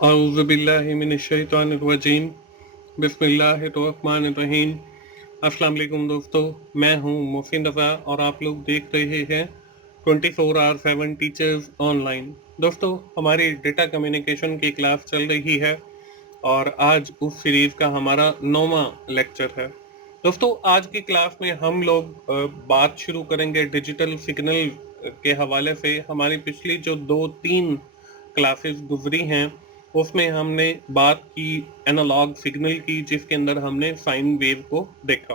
औज़ुबिल्लाहिमिनश्शैतानिर्रजीम बिस्मिल्लाहिर्रहमानिर्रहीम। अस्सलाम वालेकुम दोस्तों, मैं हूं मोहसिन रज़ा और आप लोग देख रहे हैं 24/7 टीचर्स ऑनलाइन। दोस्तों, हमारी डेटा कम्युनिकेशन की क्लास चल रही है और आज उस सीरीज़ का हमारा 9वां लेक्चर है। दोस्तों, आज की क्लास में हम लोग बात शुरू करेंगे डिजिटल सिग्नल के हवाले से। हमारी पिछली जो 2-3 क्लासेस गुजरी हैं उसमें हमने बात की एनालॉग सिग्नल की, जिसके अंदर हमने साइन वेव को देखा।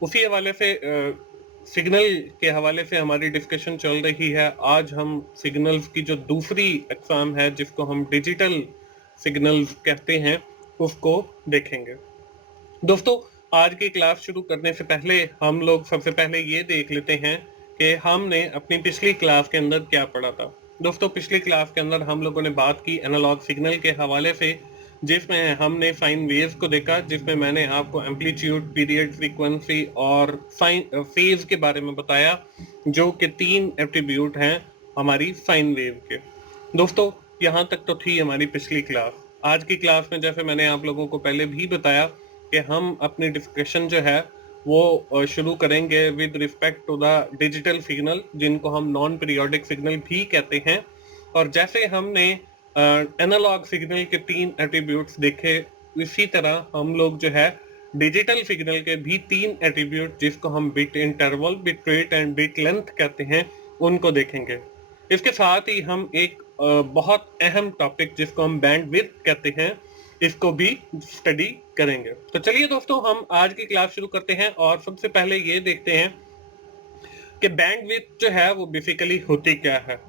उसी हवाले से सिग्नल के हवाले से हमारी डिस्कशन चल रही है। आज हम सिग्नल्स की जो दूसरी अक़साम है, जिसको हम डिजिटल सिग्नल्स कहते हैं, उसको देखेंगे। दोस्तों, आज की क्लास शुरू करने से पहले हम लोग सबसे पहले ये देख लेते हैं कि हमने अपनी पिछली क्लास के अंदर क्या पढ़ा था। दोस्तों, पिछली क्लास के अंदर हम लोगों ने बात की एनालॉग सिग्नल के हवाले से, जिसमें हमने साइन वेव्स को देखा, जिसमें मैंने आपको एम्पलीट्यूड, पीरियड, फ्रीक्वेंसी और साइन फेज के बारे में बताया, जो कि 3 एट्रीब्यूट हैं हमारी साइन वेव के। दोस्तों, यहाँ तक तो थी हमारी पिछली क्लास। आज की क्लास में जैसे मैंने आप लोगों को पहले भी बताया कि हम अपनी डिस्कशन जो है वो शुरू करेंगे with respect to the digital signal, जिनको हम नॉन पीरियोडिक सिग्नल भी कहते हैं। और जैसे हमने एनालॉग सिग्नल के 3 एट्रीब्यूट्स देखे, इसी तरह हम लोग जो है डिजिटल सिग्नल के भी 3 एट्रीब्यूट, जिसको हम bit interval, bit rate and bit length कहते हैं, उनको देखेंगे। इसके साथ ही हम एक बहुत अहम टॉपिक, जिसको हम बैंडविड्थ कहते हैं, इसको भी स्टडी करेंगे। तो चलिए दोस्तों, हम आज की क्लास शुरू करते हैं और सबसे पहले ये देखते हैं कि बैंडविड्थ जो है वो बेसिकली होती क्या है।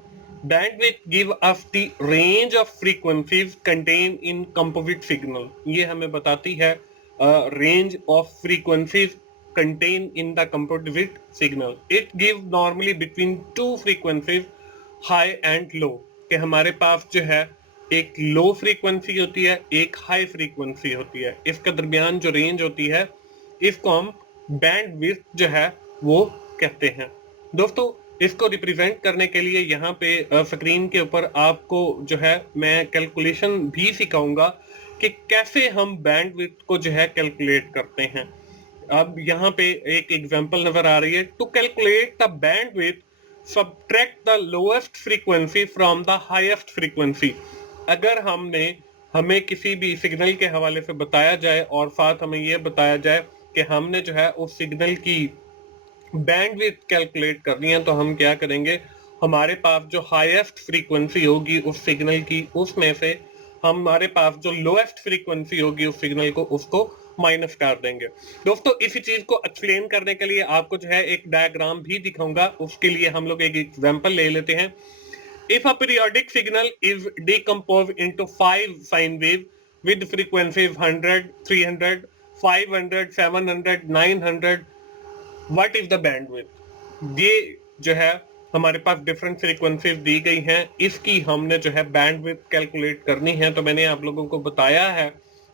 Bandwidth give us the range of frequencies contain in composite signal. ये हमें बताती है range of frequencies contain in the composite signal. It give normally between 2 frequencies high and low, कि हमारे पास जो है एक लो फ्रीक्वेंसी होती है, एक हाई फ्रीक्वेंसी होती है। इसके दरमियान जो रेंज होती है, इसको हम बैंडविड्थ जो है वो कहते हैं। दोस्तों, इसको रिप्रेजेंट करने के लिए यहाँ पे स्क्रीन के ऊपर आपको जो है मैं कैलकुलेशन भी सिखाऊंगा कि कैसे हम बैंडविड्थ को जो है कैलकुलेट करते हैं। अब यहाँ पे एक एग्जांपल नजर आ रही है। To calculate the bandwidth, subtract the lowest frequency from the highest frequency. अगर हमें किसी भी सिग्नल के हवाले से बताया जाए और साथ हमें यह बताया जाए कि हमने जो है उस सिग्नल की बैंडविड्थ कैलकुलेट करनी है, तो हम क्या करेंगे, हमारे पास जो हाईएस्ट फ्रीक्वेंसी होगी उस सिग्नल की, उसमें से हमारे पास जो लोएस्ट फ्रीक्वेंसी होगी उस सिग्नल को, उसको माइनस कर देंगे। दोस्तों, इसी चीज को एक्सप्लेन करने के लिए आपको जो है एक डायग्राम भी दिखाऊंगा। उसके लिए हम लोग एक एग्जांपल ले लेते हैं। If a periodic signal is decomposed into 5 sine waves with frequencies 100, 300, 500, 700, 900, what is the bandwidth? ये जो है हमारे पास डिफरेंट फ्रीक्वेंसीज दी गई हैं, इसकी हमने जो है बैंडविड्थ कैलकुलेट करनी है। तो मैंने आप लोगों को बताया है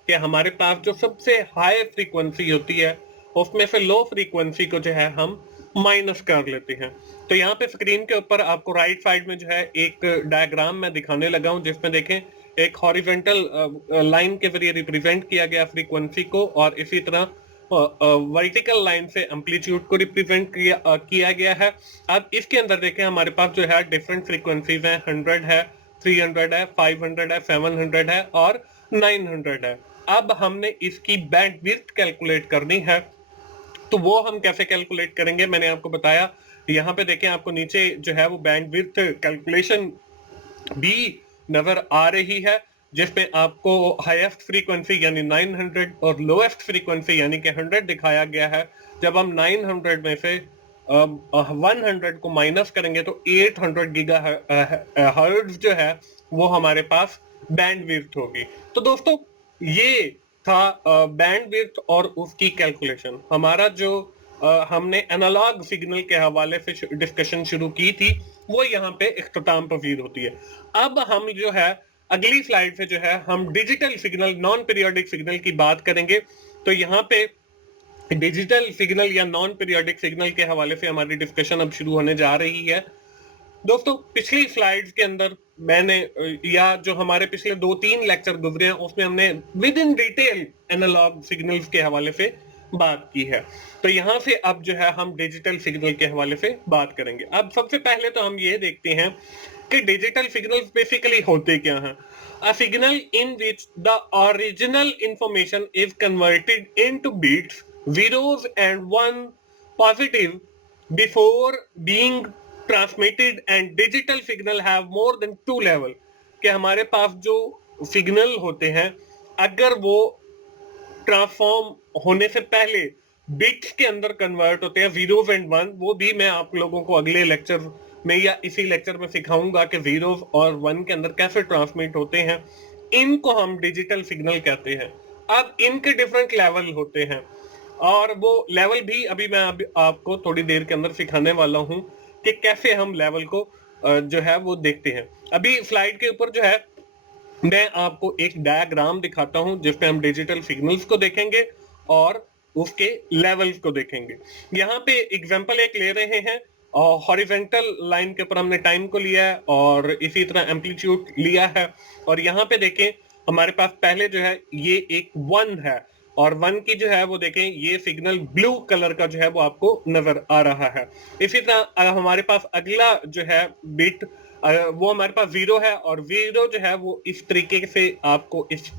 कि हमारे पास जो सबसे हाई फ्रीक्वेंसी होती है, उसमें से लो फ्रीक्वेंसी को जो है हम माइनस कर लेते हैं। तो यहाँ पे स्क्रीन के ऊपर आपको राइट साइड में जो है एक डायग्राम मैं दिखाने लगा हूँ, जिसमें देखें एक हॉरिजॉन्टल लाइन के जरिए रिप्रेजेंट किया गया फ्रीक्वेंसी को, और इसी तरह वर्टिकल लाइन से एम्पलीट्यूड को रिप्रेजेंट किया गया है। अब इसके अंदर देखें हमारे पास जो है डिफरेंट फ्रीक्वेंसीज हैं, 100 है, 300 है, 500 है, 700 है और 900 है। अब हमने इसकी बैंडविड्थ कैलकुलेट करनी है, तो वो हम कैसे कैलकुलेट करेंगे, मैंने आपको बताया। यहाँ पे देखें, आपको नीचे जो है वो बैंडविड्थ कैलकुलेशन भी नजर आ रही है, जिसमें आपको हाईएस्ट फ्रीक्वेंसी यानी 900 और लोएस्ट फ्रीक्वेंसी यानी कि 100 दिखाया गया है। जब हम 900 में से 100 को माइनस करेंगे तो 800 गीगा हर्ट्ज जो है वो हमारे पास बैंडविड्थ होगी। तो दोस्तों, ये था बैंडविड्थ और उसकी कैलकुलेशन। हमारा जो हमने एनालॉग सिग्नल के हवाले से डिस्कशन शुरू की थी, वो यहाँ पे इख्तिताम पजीर होती है। अब हम जो है अगली स्लाइड से जो है हम digital signal, non periodic signal की बात करेंगे। तो यहाँ पे डिजिटल सिग्नल या नॉन पीरियोडिक सिग्नल के हवाले से हमारी डिस्कशन अब शुरू होने जा रही है। दोस्तों पिछली स्लाइड्स के अंदर मैंने या जो हमारे पिछले 2-3 लेक्चर गुजरे हैं उसमें हमने with in detail analogue signals के हवाले से बात की है। तो यहाँ से अब जो है हम डिजिटल सिग्नल के हवाले से बात करेंगे। अब सबसे पहले तो हम ये देखते हैं कि डिजिटल सिग्नल्स बेसिकली होते क्या हैं। A signal in which the original information is converted into bits, zeros and one positive before being transmitted, and digital signal have more than two level। कि हमारे पास जो सिग्नल होते हैं अगर वो ट्रांसफॉर्म होने से पहले बिट्स के अंदर कन्वर्ट होते हैं, जीरोस एंड वन, वो भी मैं आप लोगों को अगले लेक्चर में या इसी लेक्चर में सिखाऊंगा कि जीरोस और वन के अंदर कैसे ट्रांसमिट होते हैं। इनको हम डिजिटल सिग्नल कहते हैं। अब इनके डिफरेंट लेवल होते हैं और वो लेवल भी अभी मैं आपको थोड़ी देर के अंदर सिखाने वाला हूं कि कैसे हम लेवल को जो है वो देखते हैं। अभी स्लाइड के ऊपर जो है मैं आपको एक डायग्राम दिखाता हूं जिसमें हम डिजिटल सिग्नल्स को देखेंगे और उसके लेवल्स को देखेंगे। यहाँ पे एग्जांपल एक ले रहे हैं और हॉरिजॉन्टल लाइन के ऊपर हमने टाइम को लिया है और इसी तरह एम्पलीट्यूड लिया है। और यहाँ पे देखें हमारे पास पहले जो है ये एक वन है और वन की जो है वो देखें ये सिग्नल ब्लू कलर का जो है वो आपको नजर आ रहा है। इसी तरह हमारे पास अगला जो है बिट वो हमारे पास जीरो है और जीरो जो है वो इस तरीके से आपको इस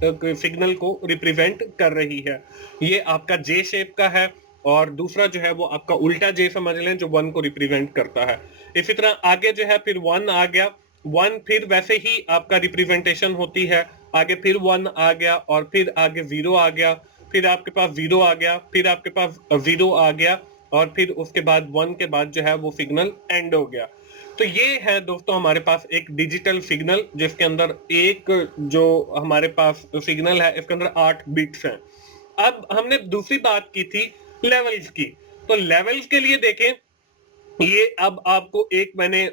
सिग्नल को रिप्रेजेंट कर रही है। ये आपका जे शेप का है और दूसरा जो है वो आपका उल्टा जे समझ लें जो वन को रिप्रेजेंट करता है। इसी तरह आगे जो है फिर वन आ गया, वन फिर वैसे ही आपका रिप्रेजेंटेशन होती है, आगे फिर वन आ गया और फिर आगे जीरो आ गया, फिर आपके पास जीरो आ गया, फिर आपके पास जीरो आ गया और फिर उसके बाद वन के बाद जो है वो सिग्नल एंड हो गया। तो ये है दोस्तों हमारे पास एक डिजिटल सिग्नल जिसके अंदर एक जो हमारे पास सिग्नल है इसके अंदर 8 बिट्स हैं। अब हमने दूसरी बात की थी लेवल्स की, तो लेवल्स के लिए देखें ये अब आपको एक मैंने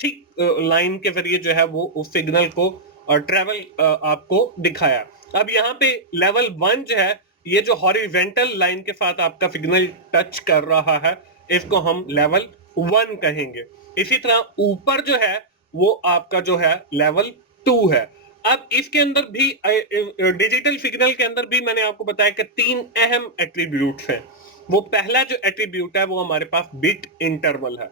ठीक लाइन के जरिए जो है वो उस सिग्नल को ट्रेवल आपको दिखाया। अब यहाँ पे लेवल 1 जो है ये जो हॉरिजॉन्टल लाइन के साथ आपका सिग्नल टच कर रहा है इसको हम लेवल 1 कहेंगे। इसी तरह ऊपर जो है वो आपका जो है लेवल 2 है। अब इसके अंदर भी डिजिटल सिग्नल के अंदर भी मैंने आपको बताया कि 3 अहम एट्रीब्यूट्स हैं। वो पहला जो एट्रीब्यूट है वो हमारे पास बिट इंटरवल है।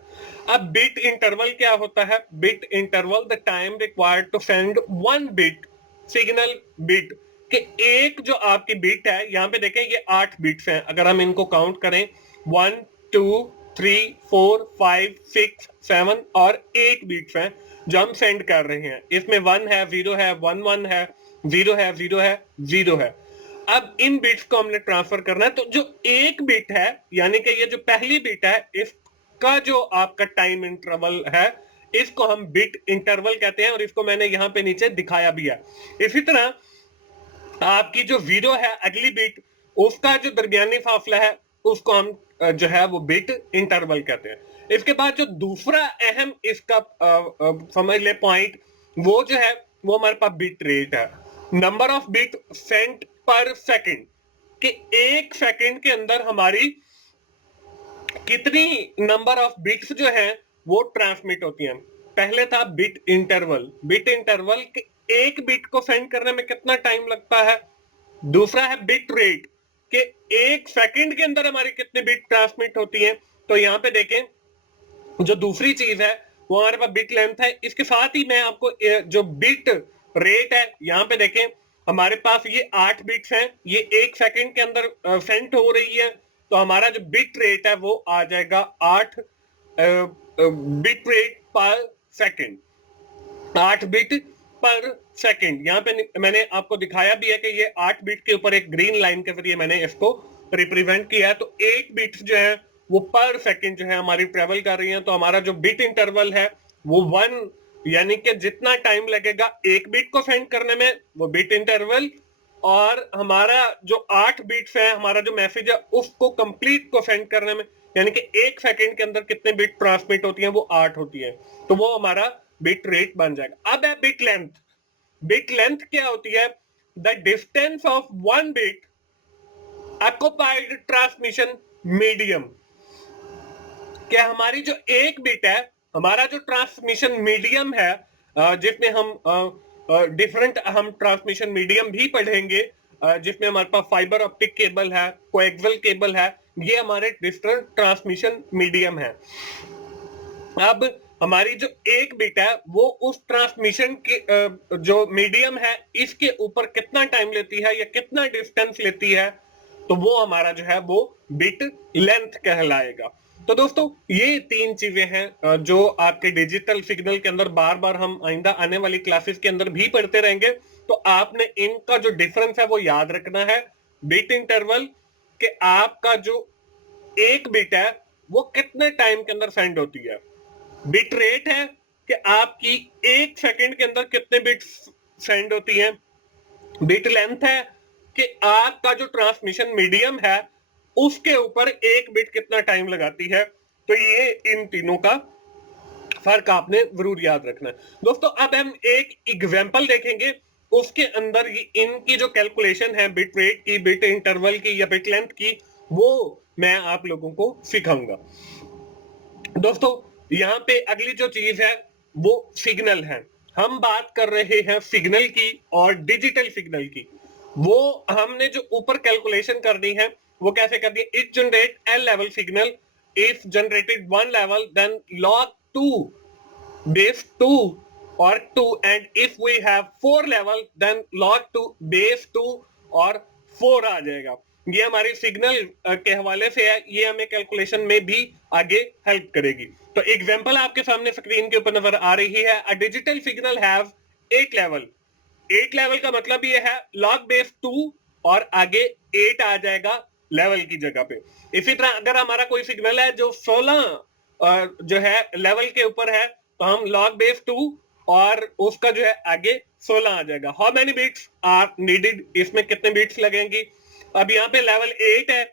अब बिट इंटरवल क्या होता है? Bit interval the time required to send one bit signal bit कि एक जो आपकी बिट है, यहाँ पे देखें ये 8 बिट्स हैं, अगर हम इनको काउंट करें 1 2 3 4 5 6 7 और 8 बिट्स हैं जो हम सेंड कर रहे हैं। इसमें 1 है, 0 है, 1 1 है, 0 है, 0 है, 0 है। अब इन बिट्स को हमने ट्रांसफर करना है, तो जो एक बिट है यानी कि ये जो पहली बिट है इसका जो आपका टाइम इंटरवल है इसको हम बिट इंटरवल कहते हैं और इसको मैंने यहाँ पे नीचे दिखाया भी है। इसी तरह आपकी जो जीरो है अगली बिट उसका जो दरमियानी फासला है उसको हम जो है वो बिट इंटरवल कहते हैं। इसके बाद जो दूसरा अहम इसका समझ ले पॉइंट वो जो है वो हमारे पास बिट रेट है, नंबर ऑफ बिट सेंट पर सेकंड कि एक सेकंड के अंदर हमारी कितनी नंबर ऑफ बिट्स जो है वो ट्रांसमिट होती हैं। पहले था बिट इंटरवल, बिट इंटरवल कि एक बिट को सेंड करने में कितना टाइम लगता है। दूसरा है बिट रेट कि एक सेकंड के अंदर हमारी कितनी बिट ट्रांसमिट होती है। तो यहाँ पे देखें जो दूसरी चीज है वो हमारे पास बिट लेंथ है। इसके साथ ही मैं आपको जो बिट रेट है यहाँ पे देखें हमारे पास ये 8 बिट्स हैं, ये एक सेकंड के अंदर सेंड हो रही है, तो हमारा जो बिट रेट है वो आ जाएगा 8 बिट रेट पर सेकंड, 8 बिट पर सेकंड। यहाँ पे मैंने आपको दिखाया भी है कि ये 8 बिट के ऊपर एक ग्रीन लाइन के जरिए मैंने इसको रिप्रेजेंट किया है। तो 8 बिट्स जो है वो पर सेकंड जो है हमारी ट्रेवल कर रही है। तो हमारा जो बिट इंटरवल है वो 1 यानी कि जितना टाइम लगेगा एक बिट को सेंड करने में वो बिट इंटरवल, और हमारा जो 8 बिट्स है हमारा जो मैसेज है उसको कंप्लीट को सेंड करने में यानी कि एक सेकंड के अंदर कितने बिट ट्रांसमिट होती हैं वो 8 होती है, तो वो हमारा बिट रेट बन जाएगा। अब है बिट लेंथ। बिट लेंथ क्या होती है? The distance of one bit occupied transmission medium. क्या हमारी जो एक बिट है हमारा जो ट्रांसमिशन मीडियम है, जिसमें हम डिफरेंट हम ट्रांसमिशन मीडियम भी पढ़ेंगे, जिसमें हमारे पास फाइबर ऑप्टिक केबल है, कोएक्सियल केबल है, ये हमारे डिफरेंट ट्रांसमिशन मीडियम है। अब हमारी जो एक बिट है वो उस ट्रांसमिशन की जो मीडियम है इसके ऊपर कितना टाइम लेती है या कितना डिस्टेंस लेती है, तो वो हमारा जो है वो बिट लेंथ कहलाएगा। तो दोस्तों ये तीन चीजें हैं जो आपके डिजिटल सिग्नल के अंदर बार बार हम आइंदा आने वाली क्लासेस के अंदर भी पढ़ते रहेंगे। तो आपने इनका जो डिफरेंस है वो याद रखना है। बिट इंटरवल के आपका जो एक बिट है वो कितने टाइम के अंदर सेंड होती है। बिट रेट है कि आपकी एक सेकंड के अंदर कितने बिट्स सेंड होती हैं। बिट लेंथ है कि आपका जो ट्रांसमिशन मीडियम है उसके ऊपर एक बिट कितना टाइम लगाती है। तो ये इन तीनों का फर्क आपने जरूर याद रखना है। दोस्तों अब हम एक एग्जांपल देखेंगे, उसके अंदर इनकी जो कैलकुलेशन है बिट रेट की, बिट इंटरवल की या बिट लेंथ की, वो मैं आप लोगों को सिखाऊंगा। दोस्तों यहाँ पे अगली जो चीज है वो सिग्नल है। हम बात कर रहे हैं सिग्नल की और डिजिटल सिग्नल की। वो हमने जो ऊपर कैलकुलेशन करनी है वो कैसे करनी है। It generate L level signal if generated one level then log 2 base 2 or 2, and if we have 4 level then log 2 base 2 और 4 आ जाएगा। ये हमारी सिग्नल के हवाले से है, ये हमें कैलकुलेशन में भी आगे हेल्प करेगी। तो एग्जांपल आपके सामने स्क्रीन के ऊपर नजर आ रही है। A digital signal have 8 level. 8 level का मतलब ये है log base 2 और आगे 8 आ जाएगा लेवल की जगह पे। इसी तरह अगर हमारा कोई सिग्नल है जो 16 जो है लेवल के ऊपर है तो हम log base 2 और उसका जो है आगे 16 आ जाएगा। How many bits are needed, इसमें कितने बिट्स लगेंगी। अब यहाँ पे लेवल 8 है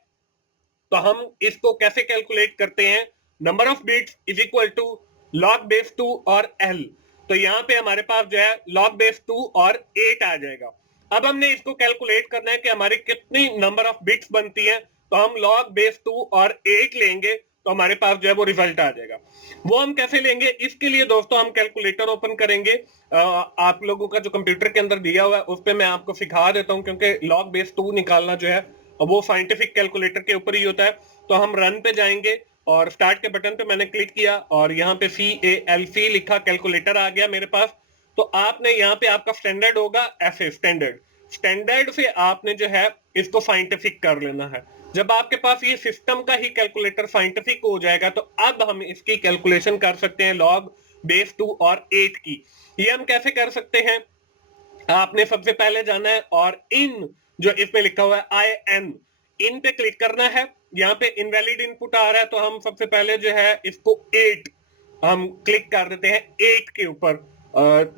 तो हम इसको कैसे कैलकुलेट करते हैं। Number of bits is equal to log base 2 और L। तो यहाँ पे हमारे पास जो है log base 2 और 8 आ जाएगा। अब हमने इसको कैलकुलेट करना है कि हमारी कितनी नंबर ऑफ बिट्स बनती है, तो हम log base 2 और 8 लेंगे तो हमारे पास जो है वो रिजल्ट आ जाएगा। वो हम कैसे लेंगे, इसके लिए दोस्तों हम कैलकुलेटर ओपन करेंगे। आप लोगों का जो कंप्यूटर के अंदर दिया हुआ है उस पर मैं आपको सिखा देता हूं, क्योंकि log base 2 निकालना जो है वो साइंटिफिक कैलकुलेटर के ऊपर ही होता है। तो हम रन पे जाएंगे और स्टार्ट के बटन पे मैंने क्लिक किया और यहाँ पे CALC लिखा, कैलकुलेटर आ गया मेरे पास। तो आपने यहाँ पे आपका स्टैंडर्ड होगा ऐसे स्टैंडर्ड, स्टैंडर्ड से आपने जो है इसको साइंटिफिक कर लेना है। जब आपके पास ये सिस्टम का ही कैलकुलेटर साइंटिफिक हो जाएगा तो अब हम इसकी कैलकुलेशन कर सकते हैं log base 2 और 8 की। ये हम कैसे कर सकते हैं, आपने सबसे पहले जाना है और इन जो इसमें लिखा हुआ है IN, इन पे क्लिक करना है। यहाँ पे इनवैलिड इनपुट आ रहा है तो हम सबसे पहले जो है इसको 8 हम क्लिक कर देते हैं 8 के ऊपर,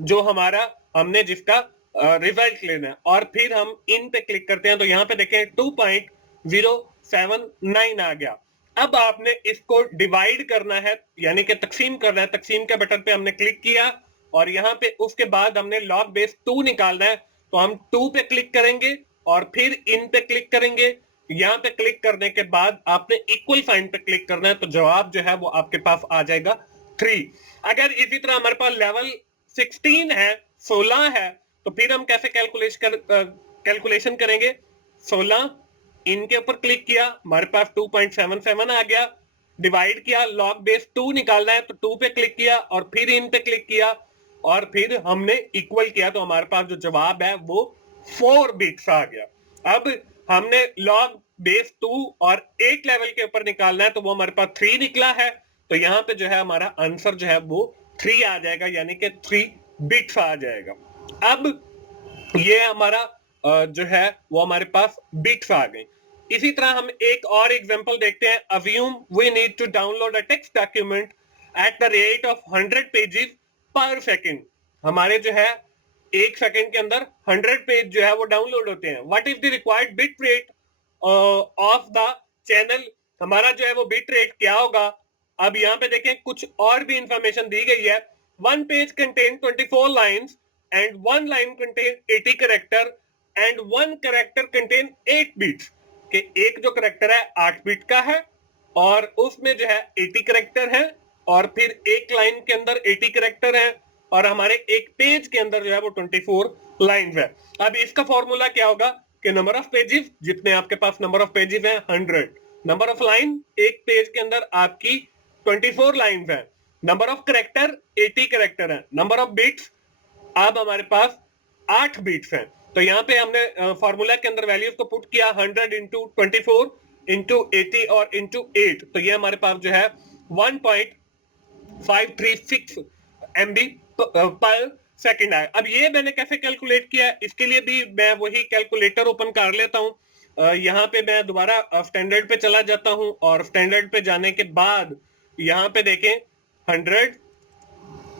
जो हमारा हमने जिसका रिजल्ट लेना है, और फिर हम इन पे क्लिक करते हैं तो यहाँ पे देखें 2.079 आ गया। अब आपने इसको डिवाइड करना है यानी कि तकसीम करना है। तकसीम के बटन पे हमने क्लिक किया और यहाँ पे उसके बाद हमने log base 2 निकालना है तो हम 2 पे क्लिक करेंगे और फिर इन पे क्लिक करेंगे। यहाँ पे क्लिक करने के बाद आपने इक्वल साइन पे क्लिक करना है तो जवाब जो है वो आपके पास आ जाएगा 3। अगर इसी तरह हमारे पास लेवल 16 है, 16 है, तो फिर हम कैसे कैलकुलेशन करेंगे। 16 इनके ऊपर क्लिक किया, हमारे पास 2.77 आ गया। डिवाइड किया, log base 2 निकालना है तो 2 पे क्लिक किया और फिर इन पे क्लिक किया और फिर हमने इक्वल किया तो हमारे पास जो जवाब है वो 4 बिट्स आ गया। अब हमने log base 2 और 8 लेवल के ऊपर निकालना है तो वो हमारे पास 3 निकला है। तो यहाँ पे जो है हमारा आंसर जो है वो 3 आ जाएगा, यानी कि 3 बिट्स आ जाएगा। अब ये हमारा जो है वो हमारे पास बिट्स आ गए। इसी तरह हम एक और एग्जांपल देखते हैं। Assume we need to download a text document at the rate of 100 pages per second. हमारे जो है एक सेकंड के अंदर 100 पेज जो है वो डाउनलोड होते हैं। What is the required bit rate of the channel, हमारा जो है वो बिट रेट क्या होगा। अब यहाँ पे देखें कुछ और भी इंफॉर्मेशन दी गई है। One page contain 24 lines and one line contain 80 character and one character contain 8 bits। कि एक जो करेक्टर है 8 बिट का है और उसमें जो है 80 करेक्टर है और फिर एक लाइन के अंदर 80 कैरेक्टर है और हमारे एक पेज के अंदर जो है वो 24 लाइंस है। अब इसका फॉर्मूला क्या होगा कि नंबर ऑफ पेजेस, जितने आपके पास नंबर ऑफ पेजेस हैं 100, नंबर ऑफ लाइन, एक पेज के अंदर आपकी 24 लाइंस है, नंबर ऑफ कैरेक्टर 80 कैरेक्टर है, नंबर ऑफ बिट्स अब हमारे पास 8 बिट्स हैं। तो यहाँ पे हमने फॉर्मूला के अंदर वैल्यूज को पुट किया 100 इंटू 24 इंटू 80 और इंटू 8, तो ये हमारे पास जो है 1.536 MB पर सेकंड आए। अब ये मैंने कैसे कैलकुलेट किया, इसके लिए भी मैं वही कैलकुलेटर ओपन कर लेता हूँ। यहाँ पे मैं दोबारा स्टैंडर्ड पे चला जाता हूँ और स्टैंडर्ड पे जाने के बाद यहाँ पे देखें 100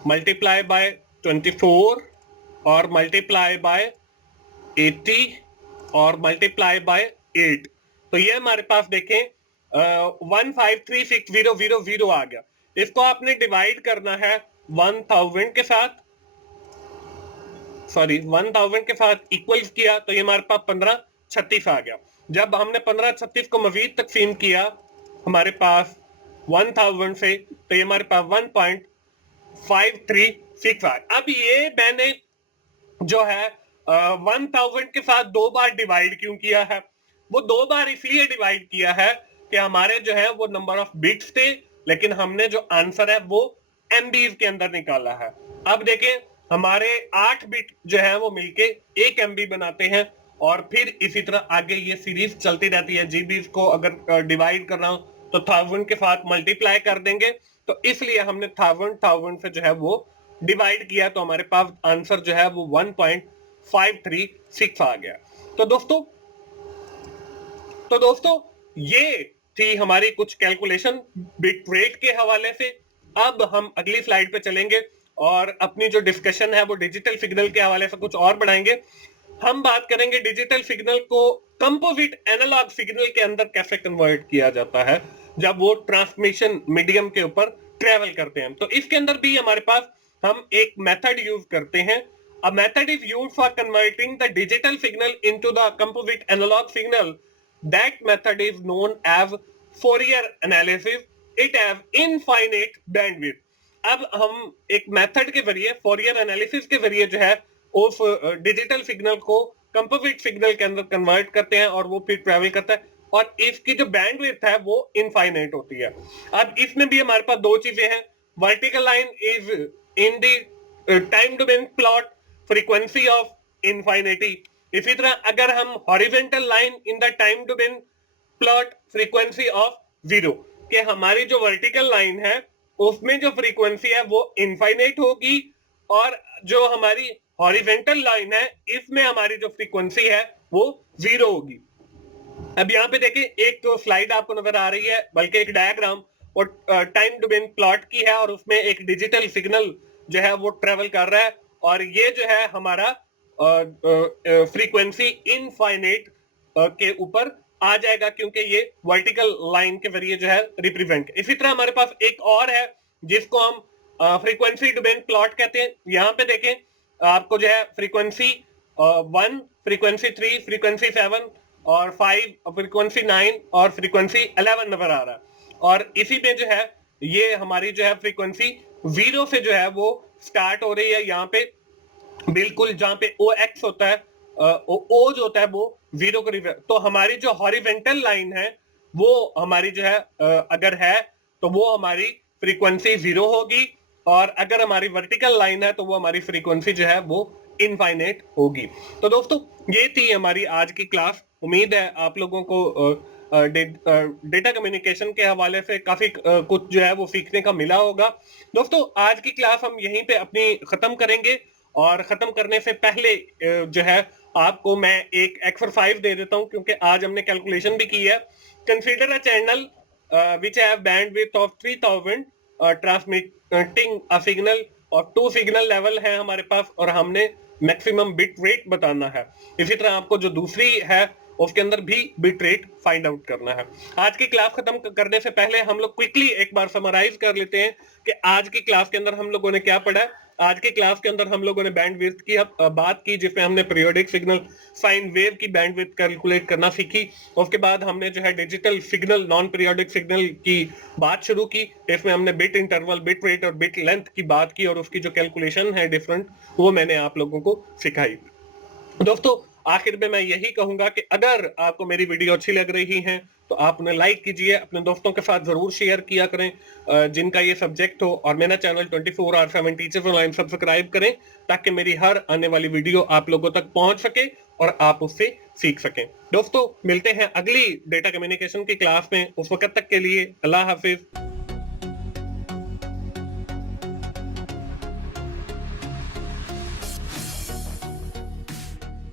मल्टीप्लाई बाय 24 और मल्टीप्लाई बाय 80 और मल्टीप्लाई बाय 8, तो ये हमारे पास देखें 1536000 आ गया। इसको आपने डिवाइड करना है 1000 के साथ, सॉरी 1000 के साथ इक्वल्स किया तो ये हमारे पास 1536 आ गया। जब हमने 1536 को मजीद तकसीम किया हमारे पास 1000 से, तो ये हमारे पास 1.536 आया। अब ये मैंने जो है 1000 के साथ 2 बार डिवाइड क्यों किया है, वो 2 बार इसलिए डिवाइड किया है कि हमारे जो है वो नंबर ऑफ बिट्स थे, लेकिन हमने जो आंसर है वो एमबीज के अंदर निकाला है। अब देखें हमारे 8 बिट जो है वो मिलके 1 MB बनाते हैं और फिर इसी तरह आगे ये सीरीज चलती रहती है। जीबीज को अगर डिवाइड कर रहा हूं तो 1000 के साथ मल्टीप्लाई कर देंगे, तो इसलिए हमने 1000 से जो है वो डिवाइड किया, तो हमारे पास आंसर जो है वो 1.536 आ गया। तो दोस्तों ये थी हमारी कुछ कैलकुलेशन बिट रेट के हवाले से। अब हम अगली स्लाइड पे चलेंगे और अपनी जो डिस्कशन है वो डिजिटल सिग्नल के हवाले से कुछ और बढ़ाएंगे। हम बात करेंगे डिजिटल सिग्नल को कंपोजिट एनालॉग सिग्नल के अंदर कैसे कन्वर्ट किया जाता है जब वो ट्रांसमिशन मीडियम के ऊपर ट्रेवल करते हैं। तो इसके अंदर भी हमारे पास हम एक मेथड यूज करते हैं। A method is used for converting the digital signal into the composite analog signal. That method is known as Fourier analysis. It has infinite bandwidth. अब हम एक मेथड के जरिए फोरियर एनालिसिस के जरिए जो है उस डिजिटल सिग्नल को कंपोजिट सिग्नल के अंदर कन्वर्ट करते हैं और वो फिर ट्रेवल करता है और इसकी जो बैंडविड्थ है वो इनफाइनाइट होती है। अब इसमें भी हमारे पास दो चीजें हैं। Vertical line is in the time domain plot frequency of infinity. इसी तरह अगर हम horizontal line in the time domain plot frequency of 0, कि हमारी जो वर्टिकल लाइन है उसमें जो फ्रीक्वेंसी है वो इनफाइनाइट होगी और जो हमारी हॉरिजॉन्टल लाइन है इसमें हमारी जो फ्रीक्वेंसी है वो 0 होगी। अब यहाँ पे देखिए एक तो स्लाइड आपको नजर आ रही है, बल्कि एक डायग्राम और टाइम डोमेन प्लॉट की है और उसमें एक डिजिटल सिग्नल जो है वो ट्रेवल कर रहा है और ये जो है हमारा फ्रीक्वेंसी इनफाइनाइट के ऊपर आ जाएगा क्योंकि ये वर्टिकल लाइन के जरिए जो है रिप्रेजेंट। इसी तरह हमारे पास एक और है जिसको हम फ्रीक्वेंसी डोमेन प्लॉट कहते हैं। यहाँ पे देखें आपको जो है फ्रीक्वेंसी 1, फ्रीक्वेंसी 3, फ्रीक्वेंसी 7 और 5, फ्रीक्वेंसी 9 और फ्रीक्वेंसी 11 नजर आ रहा है और इसी में जो है ये हमारी जो है फ्रीक्वेंसी 0 से जो है वो स्टार्ट हो रही है। यहाँ पे बिल्कुल जहां पे OX होता है O जो होता है वो 0 को रिवर्स, तो हमारी जो हॉरिजॉन्टल लाइन है वो हमारी जो है अगर है तो वो हमारी फ्रीक्वेंसी 0 होगी और अगर हमारी वर्टिकल लाइन है तो वो हमारी फ्रीक्वेंसी जो है वो इनफाइनाइट होगी। तो दोस्तों ये थी हमारी आज की क्लास। उम्मीद है आप लोगों को डेटा कम्युनिकेशन के हवाले से काफी कुछ जो है वो सीखने का मिला होगा। दोस्तों आज की क्लास हम यहीं पे अपनी खत्म करेंगे और खत्म करने से पहले जो है आपको मैं एक एक्सरसाइज दे देता हूं क्योंकि आज हमने कैलकुलेशन भी की है। Consider a channel which have bandwidth of 3000 transmitting a signal और 2 सिग्नल लेवल है हमारे पास और हमने मैक्सिमम बिट रेट बताना है। इसी तरह आपको जो दूसरी है उसके अंदर भी बिट रेट फाइंड आउट करना है। आज की क्लास खत्म करने से पहले हम लोग क्विकली एक बार समराइज कर लेते हैं कि आज की क्लास के अंदर हम लोगों ने क्या पढ़ा है। आज की क्लास के अंदर हम लोगों ने बैंडविड्थ की बात की, जिसमें हमने पीरियोडिक सिग्नल साइन वेव की बैंडविड्थ कैलकुलेट करना सीखी। उसके बाद हमने जो है digital signal, non periodic signal की बात शुरू की। इसमें हमने बिट इंटरवल, बिट रेट और बिट लेंथ की बात की और उसकी जो कैलकुलेशन है डिफरेंट, वो मैंने आप लोगों को सिखाई। दोस्तों, आखिर में मैं यही कहूंगा कि अगर आपको मेरी वीडियो अच्छी लग रही है तो आप उन्हें लाइक कीजिए, अपने दोस्तों के साथ जरूर शेयर किया करें जिनका ये सब्जेक्ट हो, और मेरा चैनल 24/7 टीचर्स ऑनलाइन सब्सक्राइब करें ताकि मेरी हर आने वाली वीडियो आप लोगों तक पहुंच सके और आप उससे सीख सकें। दोस्तों, मिलते हैं अगली डेटा कम्युनिकेशन की क्लास में। उस वक्त तक के लिए अल्लाह हाफिज।